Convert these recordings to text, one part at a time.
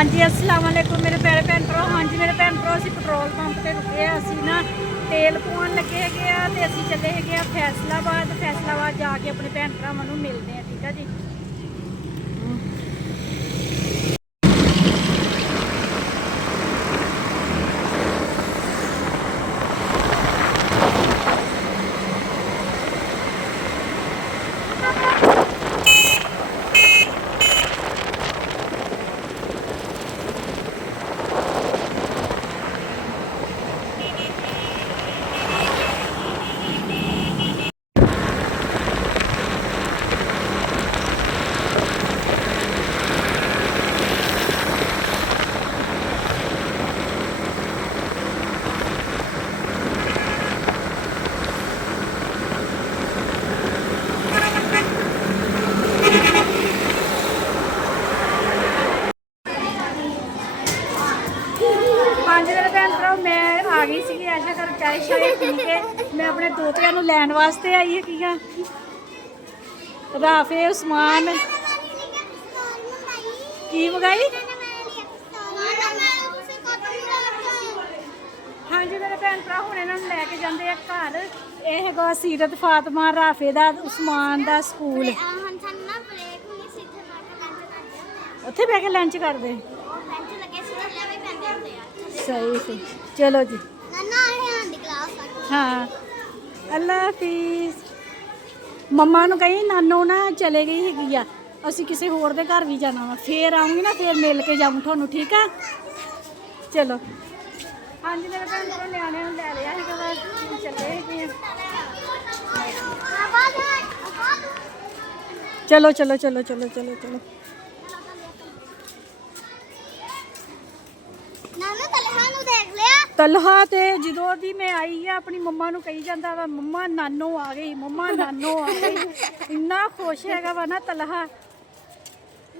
हाँ जी अस्सलाम वालेकुम मेरे प्यारे भैन भरा। हाँ जी मेरे भैन भरा असीं पेट्रोल पंप पर रुके असीं ना तेल पवाउण लगे हैगे आ ते असीं चले हैगे आ फैसलाबाद जाके अपने भैन भरावां नूं मिलदे हैं। ठीक है जी। हाँ जी मेरे भैन भरा मैं आ गई सी ऐसा कर चाय शाय पी के मैं अपने दोतिया नूं लैण वास्ते आई है कि राफे उस्मान की मंगाई। हाँ जी मेरे भैन भरा हुणे इन्हां नूं लैके जांदे आ घर। ਇਹ ਹੈਗਾ ਸੀਰਤ ਫਾਤਮਾ ਰਾਫੇ ਦਾ ਉਸਮਾਨ ਦਾ ਸਕੂਲ। ਉੱਥੇ ਬਹਿ ਕੇ ਲੰਚ ਕਰਦੇ सही से चलो जी। हाँ अल्लाह हाफिज। मम्मा नूं कही नानो ना चले गई हैगी आ असीं किसी होर दे घर भी जाना वा फिर आऊँगी ना फिर मिल के जाऊँ तुहानूं ठीक है। चलो हाँ जी मेरे भैन भरा न्याणे नूं लै लिया हैगा वा चले हैगे चलो चलो चलो चलो चलो चलो। तलहा ते जदों दी मैं आई है अपनी मम्मा नूं कही जांदा वा मम्मा नानो आ गई मम्मा नानो आ गई। इन्ना खुश हैगा वा ना तलहा।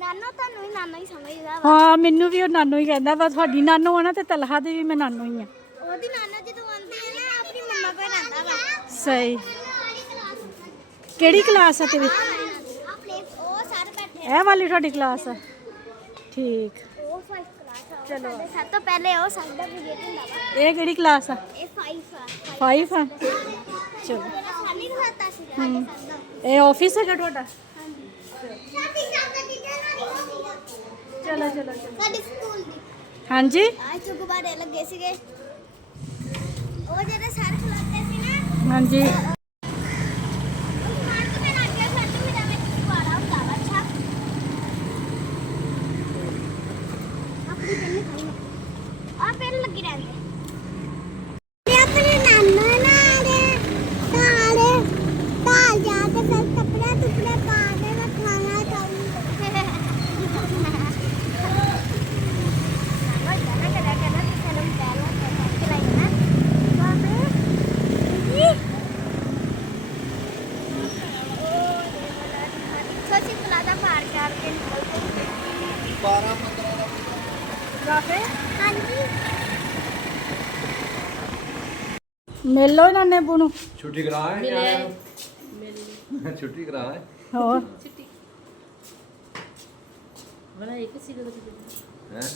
नानो तानू ही नानो ही समझदा वा। हाँ मैनू भी वो नानो ही कहंदा वा तुहाडी नानो है ना ते तलहा दी भी मैं नानो ही हां। ओदी नानो जदों आंदी है ना अपनी मम्मा कोल रहंदा वा। सही केड़ी क्लास है तेरी? ओ सारे बैठे ए वाली तुहाडी क्लास है ठीक। ओ फर्स्ट क्लास है। चलो सब तो पहले ओ सबदा पीरियड हुंदा वा। ये केड़ी क्लास है? ए 5 है। 5 है चलो। खाली खाता सी सबदा। ये ऑफिस है तुहाडा? साडी सादा टीचर नहीं होती। चलो चलो चलो। साडी स्कूल दी हाँ जी आज चुगबारे लगे सीगे ओ जेरे सर खलोते सी ना। हाँ जी मिल लो इन्होंने नेबू नूं छुट्टी कराए छुट्टी कराए और हैं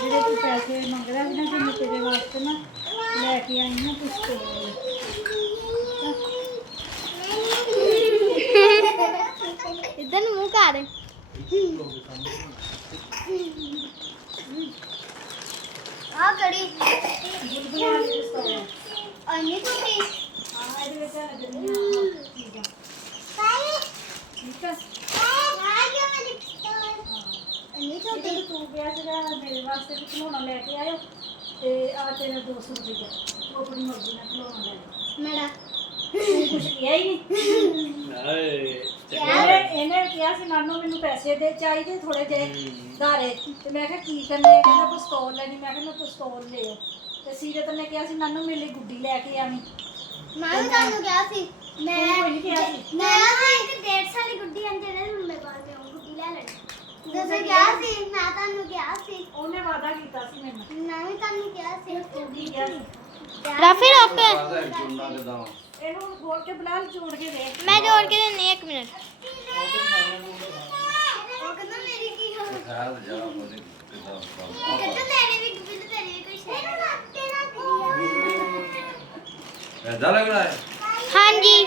ਜਿਹੜੇ ਤੂੰ ਪੈਸੇ ਮੰਗ ਰਿਹਾ ਸੀ ਨਾ ਕਿ ਮੈਂ ਤੇਰੇ ਵਾਸਤੇ ਨਾ ਲੈ ਕੇ ਆਈ ਹਾਂ ਪਿਸਤੌਲ। इधर मुंह कर आ कड़ी अन्नी टूटी ਠੀਕ ਹੈ अन्नी टूटी ਤੂੰ ਕਿਹਾ ਸੀਗਾ ਮੇਰੇ ਵਾਸਤੇ ਵੀ ਖਿਡੌਣਾ ਲੈ ਕੇ ਆਇਓ ਤੇ ਆ ਤੇਰਾ 200 ਰੁਪਇਆ ਉਹ ਆਪਣੀ ਮਰਜ਼ੀ ਨਾਲ ਖਿਡੌਣਾ ਲੈ ਲਓ। मेरा ਤੂੰ ਕੁਝ ਕਿਹਾ ਹੀ ਨਹੀਂ। ਇਹਨੇ ਕਿਹਾ ਸੀ ਨਾਨੂ ਮੈਨੂੰ ਪੈਸੇ ਦੇ ਚਾਹੀਦੇ ਥੋੜੇ ਜਿਹੇ ਧਾਰੇ ਤੇ ਮੈਂ ਕਿਹਾ ਕੀ ਕਰਨੇ ਆ ਕਹਿੰਦਾ ਪਿਸਤੌਲ ਲੈਣੀ ਮੈਂ ਕਿਹਾ ਮੈਂ ਪਿਸਤੌਲ ਲਿਓ ਤੇ ਸੀਰਤ ਨੇ ਕਿਹਾ ਸੀ ਨਾਨੂ ਮੇਰੇ ਲਈ ਗੁੱਡੀ ਲੈ ਕੇ ਆਵੀਂ। मैं तानू क्या सी मैं ਕੋਈ ਕਿਹਾ ਸੀ मैं एक 1.5 साल गुड्डी अंजरे रूम में बाहर में गुड्डी ले लेनी जैसे क्या सी मैं तानू क्या सी ਉਹਨੇ ਵਾਅਦਾ ਕੀਤਾ ਸੀ ਮੈਨੂੰ। मैं तानू क्या सी ਤੂੰ ਕੀ ਕਿਹਾ ਸੀ? राफी रोके चुनना किदा ਇਹਨੂੰ ਖੋਲ ਕੇ ਬੁਲਾ ਜੋੜ ਕੇ ਦੇ। ਮੈਂ ਜੋੜ ਕੇ ਦਿੰਨੀ 1 ਮਿੰਟ। ਉਹ ਕਹਿੰਦਾ ਮੇਰੀ ਕੀ ਹੋ ਖਿਆਲ ਜਾ ਉਹਦੇ ਕਿਦਾਂ ਕਹਿੰਦਾ ਤੇਰੇ ਵੀ ਤੇਰੇ ਵੀ ਕੁਛ ਐਦਾਂ ਲੱਗ ਰਿਹਾ ਹੈ ਹਾਂਜੀ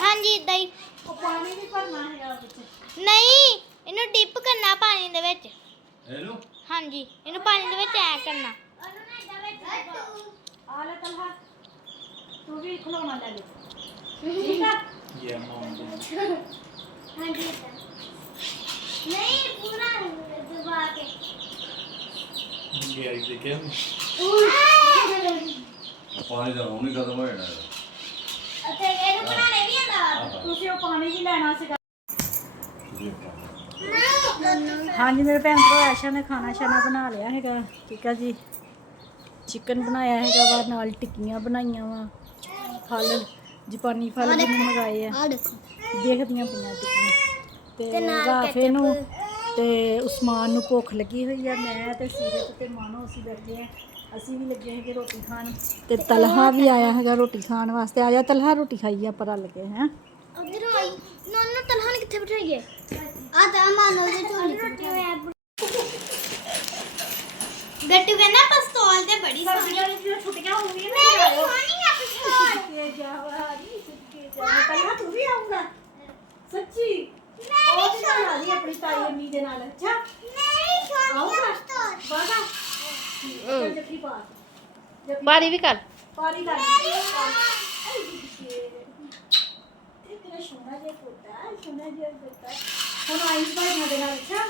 ਹਾਂਜੀ ਇਦਾਂ ਹੀ। ਉਹ ਪਾਣੀ ਵੀ ਭਰਨਾ ਹੈਗਾ ਵਿੱਚ। ਨਹੀਂ ਇਹਨੂੰ ਡਿਪ ਕਰਨਾ ਪਾਣੀ ਦੇ ਵਿੱਚ। ਇਹਨੂੰ ਹਾਂਜੀ ਇਹਨੂੰ ਪਾਣੀ ਦੇ ਵਿੱਚ ਐ ਕਰਨਾ। ਆ ਲੈ ਤਲਹਾ ਤੂੰ ਵੀ ਖਲੋਣਾ ਲੈ ਲੈ ਠੀਕ ਆ। ਹਾਂਜੀ ਨਹੀਂ ਪੂਰਾ ਦਬਾ ਕੇ ਪਾਣੀ ਦਾ ਹੁਣ ਹੀ ਖਤਮ ਹੋ ਜਾਣਾ ਅਤੇ ਇਹਨੂੰ ਬਣਾਣੇ ਵੀ ਆਂਦਾ। ਤੁਸੀਂ ਉਹ ਪਾਣੀ ਵੀ ਲੈਣਾ ਸੀਗਾ। ਨਹੀਂ ਹਾਂਜੀ ਮੇਰੇ ਭੈਣ ਭਰਾ ਆਸ਼ਾ ਨੇ ਖਾਣਾ ਸ਼ਾਨਾ ਬਣਾ ਲਿਆ ਹੈਗਾ ਠੀਕ ਆ ਜੀ। ਚਿਕਨ ਬਣਾਇਆ ਹੈਗਾ ਵਾ ਨਾਲ ਟਿੱਕੀਆਂ ਬਣਾਈਆਂ ਵਾ ਫਲ ਜਾਪਾਨੀ ਫਲ ਵੀ ਮੰਗਾਏ ਆ। ਆ ਦੇਖੋ ਦੇਖਦੀਆਂ ਪਈਆਂ ਟਿੱਕੀਆਂ ਤੇ ਨਾਲ ਰਾਫੇ ਨੂੰ ਤੇ ਉਸਮਾਨ ਨੂੰ ਭੁੱਖ ਲੱਗੀ ਹੋਈ ਆ। ਮੈਂ ਤੇ ਸੀਰਤ ਤੇ ਮਾਨੋ ਅਸੀਂ ਬੈਠੇ ਆ। ਅਸੀਂ ਵੀ ਲੱਗੇ ਹੈਗੇ ਰੋਟੀ ਖਾਣ ਤੇ ਤਲਹਾ ਵੀ ਆਇਆ ਹੈਗਾ ਰੋਟੀ ਖਾਣ ਵਾਸਤੇ। ਆ ਜਾ ਤਲਹਾ ਰੋਟੀ ਖਾਈਏ ਆਪਾਂ ਰਲ ਕੇ ਹੈ। ਉਧਰ ਆਈ ਨੋਨੋ ਤਲਹਾਨ ਕਿੱਥੇ ਬਿਠਾਈਏ? ਆ ਤਾਂ ਮਾਨੋ ਦੇ ਝੋਲੀ ਰੋਟੀ ਹੋਇਆ। ਗੱਟੂ ਕਹਿੰਦਾ ਪਿਸਤੌਲ ਤੇ ਬੜੀ ਸੋਹਣੀ। ਸਰਦੀਆਂ ਦੀਆਂ ਛੁੱਟੀਆਂ ਹੋ ਗਈਆਂ ਮੇਰੀ ਸੋਹਣੀ ਆ ਪਿਸਤੌਲ। ਕੇ ਜਾਵਾਰੀ ਸੁੱਕੇ ਜਾ ਤਲਹਾ ਤੂੰ ਵੀ ਆਉਂਗਾ ਸੱਚੀ। ਮੇਰੀ ਉਹ ਵੀ ਨਾਲ ਆ ਜੀ ਆਪਣੀ ਤਾਈ ਅੰਮੀ ਦੇ ਨਾਲ। ਅੱਛਾ ਮੇਰੀ ਸੋਹਣੀ ਆ ਪਿਸਤੌਲ। ਬਾਗਾ ਜੱਫੀ ਪਾ ਬਾਰੀ ਵੀ ਕਰ ਪਾਰੀ ਕਰ ਇਤਨਾ ਸੋਹਣਾ ਜਿਹਾ ਕੋਟਾ ਸੋਹਣਾ ਜਿਹਾ ਕੋਟਾ। ਹੁਣ ਆਈ ਭਾਈਆਂ ਦੇ ਨਾਲ। ਅੱਛਾ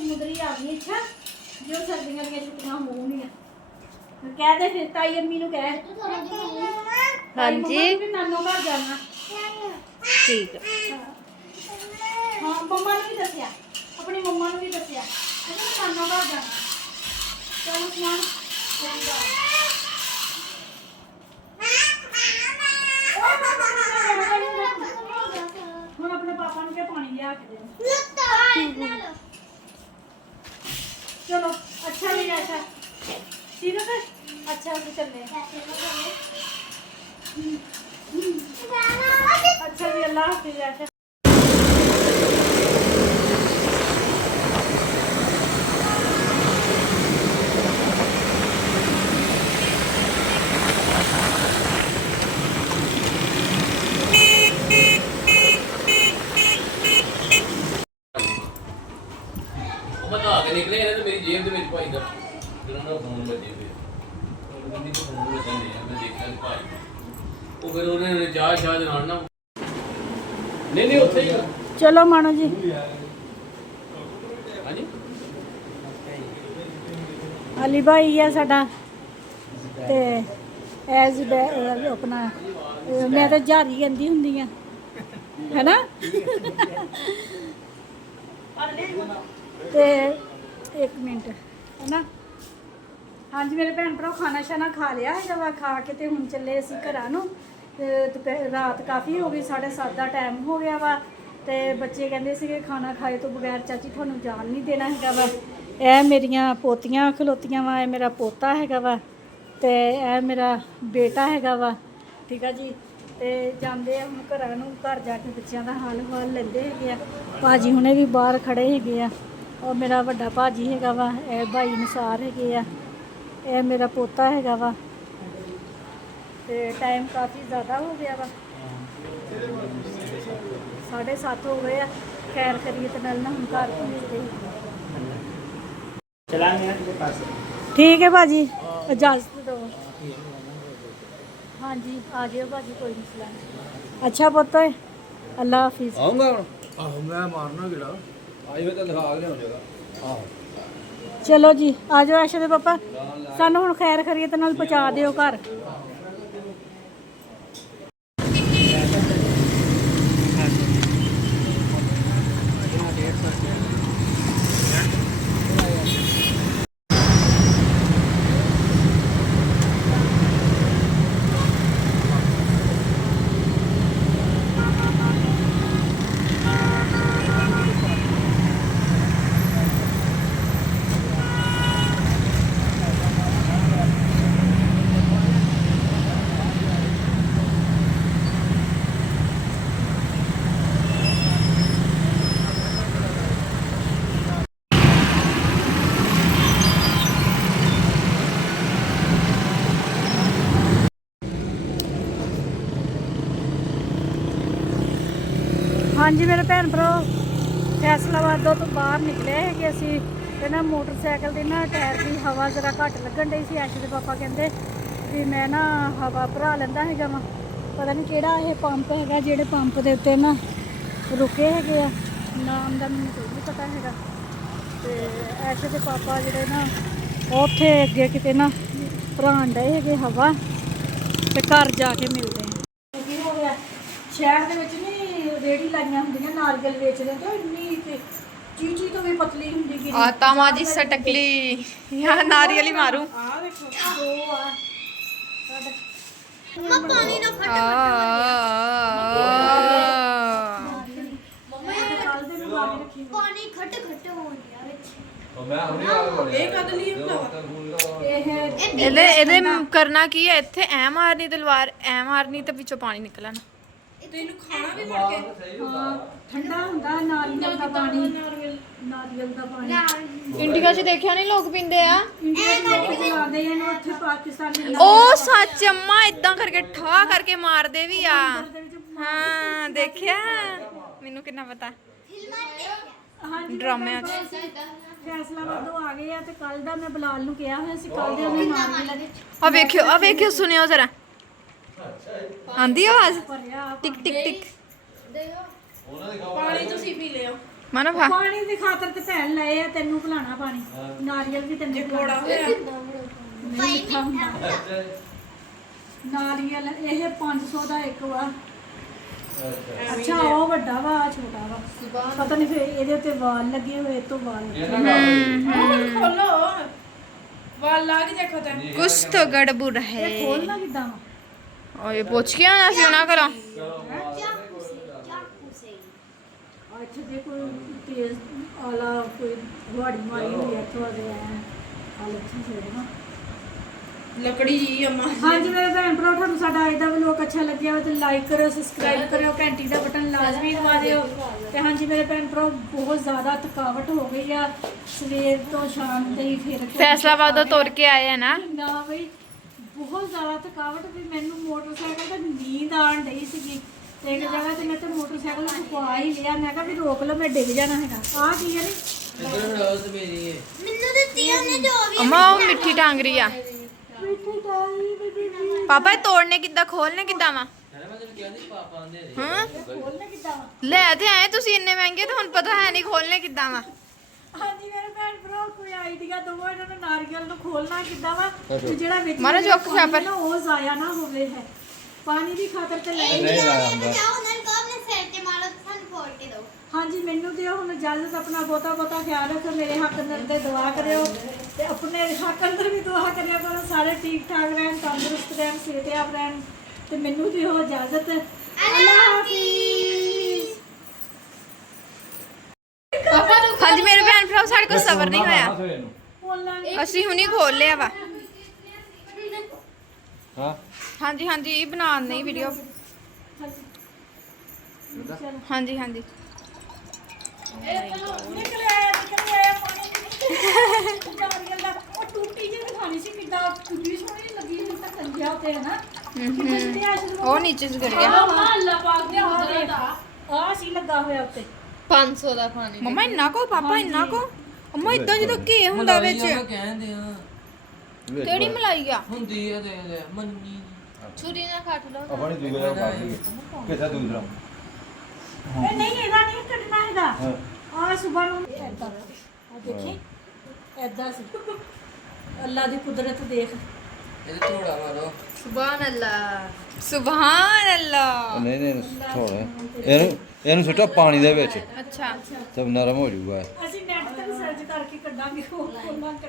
ਮੁੰਦਰੀ ਆ ਗਈ। ਅੱਛਾ ਜੋ ਸਰਦੀਆਂ ਦੀਆਂ ਛੁੱਟੀਆਂ ਹੋਣਗੀਆਂ ਕਹਿ ਦੇ ਫਿਰ ਤਾਈ ਅੰਮੀ ਨੂੰ ਕਹਿ। ਹਾਂਜੀ ਵੀ ਨਾਨੋ ਘਰ ਜਾਣਾ। ਠੀਕ ਹੈ ਹਾਂ ਮੰਮਾ ਨੂੰ ਵੀ ਦੱਸਿਆ ਆਪਣੀ ਮੰਮਾ ਨੂੰ ਵੀ ਦੱਸਿਆ ਕਹਿੰਦਾ ਨਾਨੋ ਘਰ ਜਾਣਾ। ਚਲੋ ਸਮਾਨ ਹੁਣ ਆਪਣੇ ਪਾਪਾ ਨੂੰ ਕਿਹਾ ਪਾਣੀ ਲਿਆ ਕੇ ਦੇ। ਚਲੋ ਅੱਛਾ ਨਹੀਂ ਅੱਛਾ ਸੀਰਤ ਅੱਛਾ ਅਸੀਂ ਚੱਲੇ ਅੱਛਾ ਜੀ ਅੱਲਾਹ ਹਾਫਿਜ਼ ਅੱਛਾ। ਉਹ ਬਤਾ ਕੇ ਨਿਕਲੇ ਇਹਨਾਂ ਨੇ ਮੇਰੀ ਜੇਬ ਦੇ ਵਿੱਚ ਭਾਈ ਦਾ ਜਦੋਂ ਨਾ ਫੋਨ ਵੱਜੇ ਫਿਰ ਉਹ ਕਹਿੰਦੀ ਕਿ ਫੋਨ ਵੱਜਦੇ ਆ ਮੈਂ ਦੇਖਿਆ ਤੇ ਭਾਈ ਉਹ ਫਿਰ ਉਹਨੇ ਚਾਹ ਦੇ ਨਾਲ ਨਾ ਨਹੀਂ ਉੱਥੇ ਹੀ ਚਲੋ ਮਾਣੋ ਜੀ ਹਾਂਜੀ ਅਲੀ ਭਾਈ ਆ ਸਾਡਾ ਤੇ ਐਜ਼ ਆਪਣਾ ਮੈਂ ਤਾਂ ਜਾਰੀ ਕਹਿੰਦੀ ਹੁੰਦੀ ਆ ਹੈਨਾ। ਤੇ 1 ਮਿੰਟ ਹੈਨਾ। ਹਾਂਜੀ ਮੇਰੇ ਭੈਣ ਭਰਾ ਖਾਣਾ ਸ਼ਾਨਾ ਖਾ ਲਿਆ ਹੈਗਾ ਵਾ। ਖਾ ਕੇ ਤੇ ਹੁਣ ਚੱਲੇ ਅਸੀਂ ਘਰਾਂ ਨੂੰ। ਤੇ ਰਾਤ ਕਾਫੀ ਹੋ ਗਈ 7:30 ਦਾ ਟਾਈਮ ਹੋ ਗਿਆ ਵਾ। ਤੇ ਬੱਚੇ ਕਹਿੰਦੇ ਸੀਗੇ ਖਾਣਾ ਖਾਏ ਤੋਂ ਬਗੈਰ ਚਾਚੀ ਤੁਹਾਨੂੰ ਜਾਣ ਨਹੀਂ ਦੇਣਾ ਹੈਗਾ ਵਾ। ਇਹ ਮੇਰੀਆਂ ਪੋਤੀਆਂ ਖਲੋਤੀਆਂ ਵਾ। ਇਹ ਮੇਰਾ ਪੋਤਾ ਹੈਗਾ ਵਾ ਤੇ ਇਹ ਮੇਰਾ ਬੇਟਾ ਹੈਗਾ ਵਾ ਠੀਕ ਆ ਜੀ। ਤੇ ਜਾਂਦੇ ਆ ਹੁਣ ਘਰਾਂ ਨੂੰ। ਘਰ ਜਾ ਕੇ ਬੱਚਿਆਂ ਦਾ ਹਾਲ ਹਵਾਲ ਲੈਂਦੇ ਹੈਗੇ ਆ। ਭਾਜੀ ਹੁਣੇ ਵੀ ਬਾਹਰ ਖੜੇ ਹੈਗੇ ਆ। ਉਹ ਮੇਰਾ ਵੱਡਾ ਭਾਜੀ ਹੈਗਾ ਵਾ। ਇਹ ਭਾਈ ਨਸਾਰ ਹੈਗੇ ਆ। ਇਹ ਮੇਰਾ ਪੋਤਾ ਹੈਗਾ ਵਾ। ਤੇ ਟਾਈਮ ਕਾਫੀ ਜ਼ਿਆਦਾ ਹੋ ਗਿਆ ਵਾ 7:30 ਹੋ ਗਏ ਆ। ਖੈਰ ਖਰੀਤ ਨਾਲ ਨਾ ਹੁਣ ਘਰ ਪਹੁੰਚਦੇ चलाएंगे ना तेरे पास ਠੀਕ ਹੈ ਭਾਜੀ ਇਜਾਜ਼ਤ ਦਿਓ। ਹਾਂਜੀ ਆ ਜਿਓ ਭਾਜੀ ਕੋਈ ਮਸਲਾ ਨਹੀਂ। ਅੱਛਾ ਪੁੱਤ ਅੱਲਾ ਹਾਫਿਜ਼। ਆਉਂਗਾ ਹੁਣ आहो मैं मारना गिरा ਆਈ ਹੋਏ ਤਾਂ ਦਿਖਾ ਕੇ ਲਿਆਉਂ ਜਗਾ ਚਲੋ ਜੀ ਆ ਜਾਓ ਆਸ਼ਾ ਦੇ ਪਾਪਾ। ਸਾਨੂੰ ਹੁਣ ਖੈਰ ਖਰੀਤ ਨਾਲ ਪਹੁੰਚਾ ਦਿਓ ਘਰ। ਹਾਂਜੀ ਮੇਰੇ ਭੈਣ ਭਰਾ ਫੈਸਲਾਬਾਦ ਤੋਂ ਬਾਹਰ ਨਿਕਲੇ ਹੈਗੇ ਅਸੀਂ ਤੇ ਨਾ ਮੋਟਰਸਾਈਕਲ ਦੀ ਨਾ ਟਾਇਰ ਦੀ ਹਵਾ ਜ਼ਰਾ ਘੱਟ ਲੱਗਣ ਡਈ ਸੀ। ਐਸ਼ ਦੇ ਪਾਪਾ ਕਹਿੰਦੇ ਵੀ ਮੈਂ ਨਾ ਹਵਾ ਭਰਾ ਲੈਂਦਾ ਹੈਗਾ ਵਾ। ਪਤਾ ਨਹੀਂ ਕਿਹੜਾ ਇਹ ਪੰਪ ਹੈਗਾ ਜਿਹੜੇ ਪੰਪ ਦੇ ਉੱਤੇ ਨਾ ਰੁਕੇ ਹੈਗੇ ਆ, ਨਾਮ ਦਾ ਮੈਨੂੰ ਕੋਈ ਨਹੀਂ ਪਤਾ ਹੈਗਾ। ਤੇ ਐਸ਼ ਦੇ ਪਾਪਾ ਜਿਹੜੇ ਨਾ ਉੱਥੇ ਅੱਗੇ ਕਿਤੇ ਨਾ ਭਰਾਉਣ ਡਏ ਹੈਗੇ ਹਵਾ ਤੇ ਘਰ ਜਾ ਕੇ ਮਿਲਦੇ ਆ। ਕੀ ਹੋ ਗਿਆ ਸ਼ਹਿਰ ਦੇ ਵਿੱਚ ਨਹੀਂ ਰੇੜੀ ਲਾਈਆਂ ਹੁੰਦੀਆਂ ਨਾਰੀਅਲ ਵੇਚਦੇ ਤੇ ਇੰਨੀ ਚੀਚੀ ਤੋਂ ਵੀ ਪਤਲੀ ਹੁੰਦੀ ਕਿ आता माझी सटकली यहाँ नारियल ही मारू ਆ ਵੇਖੋ ਦੋ ਆ ਮੰਮਾ ਪਾਣੀ ਨਾ ਫਟ ਕੱਲ ਦੇ ਨੂੰ ਲਾ ਕੇ ਰੱਖੀ ਪਾਣੀ ਖੱਟ ਖੱਟ ਹੋਣ ਡਿਆ ਵਿੱਚ ਮੈਂ ਹੁਣੇ ਆ ਗਿਆ ਇਹ ਕਦ ਲਈ ਇਹ ਇਹਦੇ ਇਹਦੇ ਕਰਨਾ ਕੀ ਹੈ ਇੱਥੇ ਐ ਮਾਰਨੀ ਤਲਵਾਰ ਐ ਮਾਰਨੀ ਤੇ ਵਿੱਚੋਂ ਪਾਣੀ ਨਿਕਲਣਾ ਠੰਡਾ ਹੁੰਦਾ ਨਾਰੀਅਲ ਦਾ ਪਾਣੀ ਨਾਰੀਅਲ ਦਾ ਪਾਣੀ ਇੰਡੀਆ 'ਚ ਦੇਖਿਆ ਨਹੀਂ ਲੋਕ ਪੀਂਦੇ ਆ ਇੰਡੀਆ ਦੇ ਲੋਕ ਚਲਾਉਂਦੇ ਆ ਇਹਨੂੰ ਇੱਥੇ ਪਾਕਿਸਤਾਨੀ ਉਹ ਸੱਚ ਅੰਮਾ ਇਦਾਂ ਕਰਕੇ ਠਾ ਕਰਕੇ ਮਾਰਦੇ ਵੀ ਆ ਹਾਂ ਦੇਖਿਆ ਮੈਨੂੰ ਕਿੰਨਾ ਪਤਾ ਹਾਂਜੀ ਡਰਾਮਿਆਂ 'ਚ ਫੈਸਲਾਬਾਦ ਤੋਂ ਆ ਗਏ ਆ ਤੇ ਕੱਲ ਦਾ ਮੈਂ ਬਲਾਲ ਨੂੰ ਕਿਹਾ ਹੋਇਆ ਸੀ ਕੱਲ ਦੇ ਉਹਨੇ ਨਾਰੀਅਲ ਆ ਵੇਖਿਓ ਸੁਣਿਓ ਜ਼ਰਾ ਆਂਦੀ ਆਵਾਜ਼ ਭਰਿਆ ਟਿਕ ਟਿਕ ਟਿਕ ਪਾਣੀ ਤੁਸੀਂ ਪੀ ਲਿਓ ਮਨ ਭਾ ਪਾਣੀ ਦੀ ਖਾਤਰ ਤੇ ਭੈਣ ਲਏ ਆ ਤੈਨੂੰ ਪਿਲਾਣਾ ਪਾਣੀ ਨਾਰੀਅਲ ਵੀ ਤੈਨੂੰ ਪਿਲਾਉਣਾ ਮਿੱਠਾ ਹੁੰਦਾ ਨਾਰੀਅਲ ਇਹ 500 ਦਾ ਇੱਕ ਵਾ ਅੱਛਾ ਉਹ ਵੱਡਾ ਵਾ ਆਹ ਛੋਟਾ ਵਾ ਪਤਾ ਨਹੀਂ ਫਿਰ ਇਹਦੇ ਉੱਤੇ ਵਾਲ ਲੱਗੇ ਹੋਏ ਤੋਂ ਵਾਲ ਖੋਲੋ ਵਾਲ ਲਾ ਕੇ ਦੇਖੋ ਤਾਂ ਕੁਛ ਤਾਂ ਗੜਬੜ ਹੈ ਇਹ ਖੋਲਣਾ ਕਿੱਦਾਂ ਵਾ ਓਏ ਪੁੱਛ ਕੇ ਆਣਾ ਸੀ ਉਹਨਾਂ ਕੋਲੋਂ ਚਾਕੂ ਸੇ ਅੱਛਾ ਜੇ ਕੋਈ ਤੇਜ਼ ਆਲਾ ਕੋਈ ਹਵਾੜੀ ਮਾਰੀ ਹੋਈ ਹੈ ਇੱਥੋਂ ਆ ਗਿਆ ਆ ਲੱਛੀ ਛੇੜਨਾ ਲੱਕੜੀ ਜੀ ਅੰਮਾ ਹਾਂਜੀ ਮੇਰੇ ਭੈਣ ਭਰਾ ਤੁਹਾਨੂੰ ਸਾਡਾ ਅੱਜ ਦਾ ਵਲੋਗ ਅੱਛਾ ਲੱਗਿਆ ਹੋ ਤੇ ਲਾਈਕ ਕਰਿਓ ਸਬਸਕ੍ਰਾਈਬ ਕਰਿਓ ਘੰਟੀ ਦਾ ਬਟਨ ਲਾਜ਼ਮੀ ਦਬਾ ਦਿਓ ਤੇ ਹਾਂਜੀ ਮੇਰੇ ਭੈਣ ਭਰਾ ਬਹੁਤ ਜ਼ਿਆਦਾ ਥਕਾਵਟ ਹੋ ਗਈ ਆ ਸਵੇਰ ਤੋਂ ਸ਼ਾਮ ਤਾਈਂ ਫਿਰ ਫੈਸਲਾਬਾਦ ਤੋਂ ਤੁਰ ਕੇ ਆਏ ਆ ਨਾ ਨਾ ਬਈ ਬਹੁਤ ਜ਼ਿਆਦਾ ਥਕਾਵਟ ਵੀ ਮੈਨੂੰ ਮੋਟਰਸਾਈਕਲ ਤੇ ਨੀਂਦ ਆਣ ਡਈ ਸੀਗੀ ਤੇ ਇੱਕ ਜਗ੍ਹਾ ਤੇ ਮੈਂ ਤੇ ਮੋਟਰਸਾਈਕਲ ਰੁਕਵਾ ਹੀ ਲਿਆ ਮੈਂ ਕਿਹਾ ਵੀ ਰੋਕ ਲਓ ਮੈਂ ਡਿੱਗ ਜਾਣਾ ਹੈਗਾ ਆਹ ਕੀ ਹੈ ਨੀ ਮੈਨੂੰ ਦਿੱਤੀ ਉਹਨੇ ਜੋ ਵੀ ਅਮਾ ਉਹ ਮਿੱਠੀ ਟਾਂਗਰੀ ਆ ਮਿੱਠੀ ਟਾਈ ਬੀਬੀ ਪਾਪਾ ਇਹ ਤੋੜਨੇ ਕਿੱਦਾਂ ਖੋਲਨੇ ਕਿੱਦਾਂ ਵਾ ਹਾਂ ਖੋਲਣੇ ਕਿੱਦਾਂ ਵਾ ਲੈ ਤੇ ਆਏ ਤੁਸੀਂ ਇੰਨੇ ਮਹਿੰਗੇ ਤੇ ਹੁਣ ਪਤਾ ਹੈ ਨਹੀਂ ਖੋਲਨੇ ਕਿੱਦਾਂ ਵਾ ਹਾਂਜੀ ਮੇਰੇ ਭੈਣ ਭਰਾ ਕੋਈ ਆਈਡੀਆ ਦਵੋ ਇਹਨਾਂ ਨੂੰ ਨਾਰੀਅਲ ਨੂੰ ਖੋਲਣਾ ਕਿੱਦਾਂ ਵਾ ਤੇ ਜਿਹੜਾ ਵਿੱਚ ਮਾਰੋ ਜਿਹੜਾ ਚੁੱਕ ਪਾਣੀ ਛਾਪਰ। ਨਾ ਉਹ ਜ਼ਾਇਆ ਨਾ ਹੋਵੇ ਹੈ ਪਾਣੀ ਦੀ ਖਾਤਰ ਤੇ ਲੈ ਨਹੀਂ ਲਾਇਆ ਹੁੰਦਾ ਜਾਓ ਉਹਨਾਂ ਨੂੰ ਕਹੋ ਆਪਣੇ ਸਿਰ ਤੇ ਮਾਰੋ ਤੇ ਸਾਨੂੰ ਫੋੜ ਕੇ ਦਿਓ ਹਾਂਜੀ ਮੈਨੂੰ ਦਿਓ ਹੁਣ ਇਜਾਜ਼ਤ ਆਪਣਾ ਬਹੁਤਾ ਖਿਆਲ ਰੱਖੋ ਮੇਰੇ ਹੱਕ ਅੰਦਰ ਦੇ ਦੁਆ ਕਰਿਓ ਤੇ ਆਪਣੇ ਹੱਕ ਅੰਦਰ ਵੀ ਦੁਆ ਕਰਿਆ ਕਰੋ ਸਾਰੇ ਠੀਕ ਠਾਕ ਰਹਿਣ ਤੰਦਰੁਸਤ ਰਹਿਣ ਸਿਹਤਯਾਬ ਰਹਿਣ ਤੇ ਮੈਨੂੰ ਦਿਓ ਇਜਾਜ਼ਤ ਅੱਲਾਹ ਹਾਫਿਜ਼ ਹਾਂਜੀ ਮੇਰੇ ਭੈਣ ਭਰਾ ਸਾਡੇ ਕੋਲ ਸਬਰ ਨਹੀਂ ਹੋਇਆ ਬੋਲਾਂਗੇ ਅਸੀਂ ਹੁਣੀ ਖੋਲ ਲਿਆ ਵਾ ਹਾਂ ਹਾਂਜੀ ਹਾਂਜੀ ਇਹ ਬਣਾ ਨਹੀਂ ਵੀਡੀਓ ਹਾਂਜੀ ਹਾਂਜੀ ਨਿਕਲ ਆਇਆ ਪਾਣੀ ਨਾਰੀਅਲ ਦਾ ਉਹ ਟੂਟੀ ਜਿਹੀ ਦਿਖਾਣੀ ਸੀ ਕਿੱਦਾਂ ਕਿੰਨੀ ਸੋਹਣੀ ਲੱਗੀ ਹੁਣ ਤਾਂ ਕੰਜਿਆ ਉੱਤੇ ਹੈ ਨਾ ਕਿੰਨੇ ਜਿਹੜੇ ਅੱਜ ਉਹ ਨੀਚੇ ਸੇ ਗਿਰ ਗਿਆ ਅੱਲਾ ਪਾਕ ਦੇ ਉਧਰ ਦਾ ਆ ਸੀ ਲੱਗਾ ਹੋਇਆ ਉੱਤੇ 500 ਦਾ ਪਾਣੀ ਮਮਾ ਇੰਨਾ ਕੋ ਪਾਪਾ ਇੰਨਾ ਕੋ ਅਮਾ ਇਦਾਂ ਜਦੋਂ ਘੇ ਹੁੰਦਾ ਵਿੱਚ ਕਹਿੰਦੇ ਆ ਕਿਹੜੀ ਮਲਾਈ ਆ ਹੁੰਦੀ ਆ ਦੇ ਮੰਨੀ ਛੁਰੀ ਨਾਲ ਕੱਟ ਲਓ ਆਪਣੀ ਦੂਜਾ ਕੱਢ ਲਈ ਕਿੱਥੇ ਦੂਸਰਾ ਇਹ ਨਹੀਂ ਇਹਦਾ ਨਹੀਂ ਕੱਢਣਾ ਹੈਗਾ ਆ ਸੁਬਹ ਨੂੰ ਐਦਾਂ ਆ ਦੇਖੀ ਐਦਾਂ ਸੀ ਅੱਲਾ ਦੀ ਕੁਦਰਤ ਦੇਖ ਇਹਦੇ ਥੋੜਾ ਮਾਰੋ ਸੁਭਾਨ ਅੱਲਾ ਸੁਭਾਨ ਅੱਲਾ ਨਹੀਂ ਥੋੜਾ ਇਹਨੂੰ ਸੁੱਟੋ ਪਾਣੀ ਦੇ ਵਿੱਚ ਅੱਛਾ ਤੇ ਨਰਮ ਹੋ ਜਾਊਗਾ ਅਸੀਂ ਨੈਟ ਤੇ ਸਰਚ ਕਰਕੇ ਕੱਢਾਂਗੇ ਉਹ ਖੋਲਾਂਗੇ